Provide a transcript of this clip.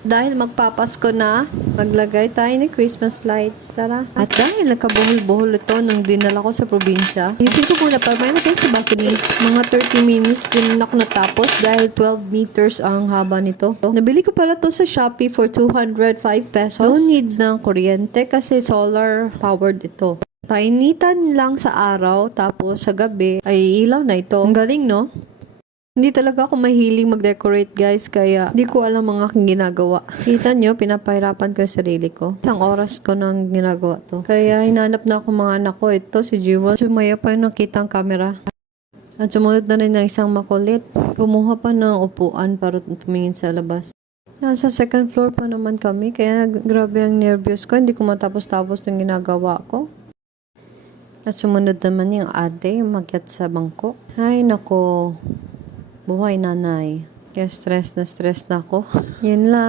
Dahil magpapasko na, maglagay tayo ng Christmas lights. Tara. At dahil nagkabuhol-buhol ito nung dinala ko sa probinsya, isip ko muna pag may natin sa balcony, mga 30 minutes din ako natapos dahil 12 meters ang haba nito. Nabili ko pala to sa Shopee for 205 pesos. No need ng kuryente kasi solar powered ito. Painitan lang sa araw, tapos sa gabi ay ilaw na ito. Ang galing, no? Hindi talaga ako mahiling mag-decorate, guys, kaya hindi ko alam ang aking ginagawa. Kita nyo, pinapahirapan ko yung sarili ko. Isang oras ko nang ginagawa to. Kaya hinanap na ako mga anak ko. Ito, si Jiwon. Sumaya pa yung nakita ang camera. At sumunod na rin ng isang makulit. Kumuha pa ng upuan para tumingin sa labas. Nasa second floor pa naman kami, kaya grabe ang nervyos ko. Hindi ko matapos-tapos ng ginagawa ko. At sumunod naman yung ate, umakyat sa bangko. Ay, nako. Buhay nanay. Kaya stress na ako. Yun lang.